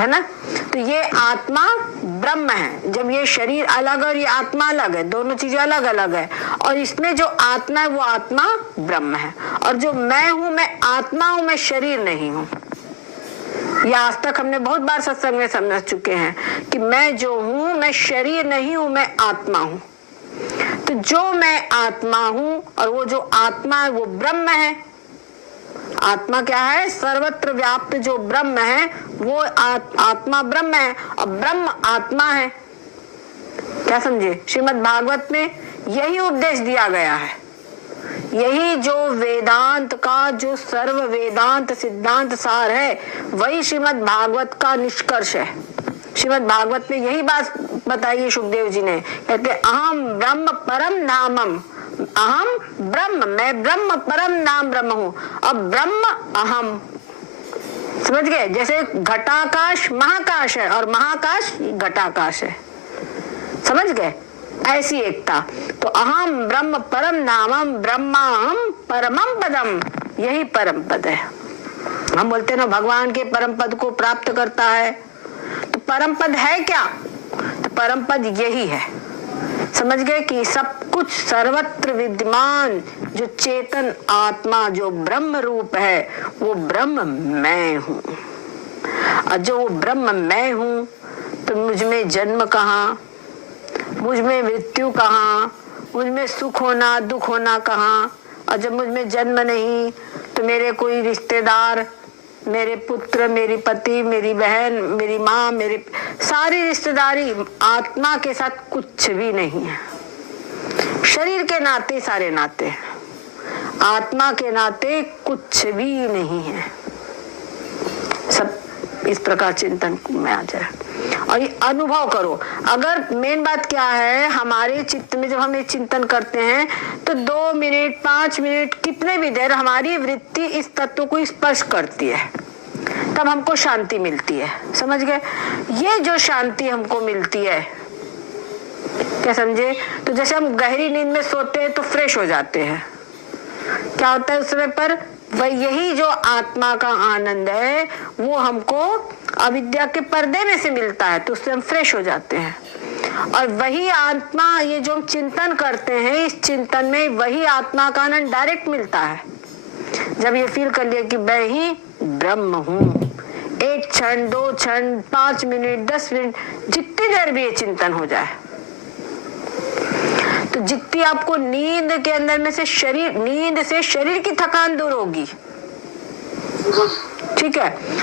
है ना। तो ये आत्मा ब्रह्म है, जब ये शरीर अलग और ये आत्मा अलग है, दोनों चीजें अलग अलग है, और इसमें जो आत्मा है वो आत्मा ब्रह्म है। और जो मैं हूं, मैं आत्मा हूं, मैं शरीर नहीं हूं। ये आज तक हमने बहुत बार सत्संग में समझ चुके हैं कि मैं जो हूं, मैं शरीर नहीं हूं, मैं आत्मा हूं। तो जो मैं आत्मा हूं और वो जो आत्मा है वो ब्रह्म है। आत्मा क्या है? सर्वत्र व्याप्त जो ब्रह्म है वो आत्मा ब्रह्म है, और ब्रह्म आत्मा है। क्या समझे? श्रीमद् भागवत में यही उपदेश दिया गया है। यही जो वेदांत का जो सर्व वेदांत सिद्धांत सार है, वही श्रीमद् भागवत का निष्कर्ष है। श्रीमद् भागवत में यही बात बताई सुखदेव जी ने, कहते अहम ब्रह्म परम नामम, अहम ब्रह्म, मैं ब्रह्म परम नाम ब्रह्म हूं। अब ब्रह्म अहम, समझ गए? जैसे घटाकाश महाकाश है और महाकाश घटाकाश है, समझ गए? ऐसी एकता। तो अहम ब्रह्म परम नामम ब्रह्माहम परमम पदम, यही परम पद है। हम बोलते ना भगवान के परम पद को प्राप्त करता है, तो परम पद है क्या? तो परम पद यही है। समझ गए कि सब कुछ सर्वत्र विद्यमान जो चेतन आत्मा जो ब्रह्म रूप है वो ब्रह्म मैं हूं। और जो वो ब्रह्म मैं हूं, तो मुझ में जन्म कहाँ, मुझ में मृत्यु कहाँ, मुझ में सुख होना दुख होना कहाँ। और जब मुझ में जन्म नहीं, तो मेरे कोई रिश्तेदार, मेरे पुत्र, मेरी पति, मेरी बहन, मेरी माँ, मेरे सारी रिश्तेदारी आत्मा के साथ कुछ भी नहीं है। शरीर के नाते सारे नाते हैं, आत्मा के नाते कुछ भी नहीं है। सब इस प्रकार चिंतन में आ जाए और ये अनुभव करो। अगर मेन बात क्या है, हमारे चित्त में जब हम ये चिंतन करते हैं तो 2 मिनट 5 मिनट कितने भी देर हमारी वृत्ति इस तत्व को स्पर्श करती है, तब हमको शांति मिलती है। समझ गए? ये जो शांति हमको मिलती है, क्या समझे? तो जैसे हम गहरी नींद में सोते हैं तो फ्रेश हो जाते हैं, क्या होता है उस समय पर? वह यही जो आत्मा का आनंद है वो हमको अविद्या के पर्दे में से मिलता है, तो उससे हम फ्रेश हो जाते हैं। और वही आत्मा, ये जो हम चिंतन करते हैं, इस चिंतन में वही आत्मा का आनंद डायरेक्ट मिलता है। जब ये फील कर लिया कि मैं ही ब्रह्म हूँ, 1 क्षण 2 क्षण 5 मिनट 10 मिनट जितनी देर भी ये चिंतन हो जाए, तो जितनी आपको नींद के अंदर में से नींद से शरीर की थकान दूर होगी। ठीक है?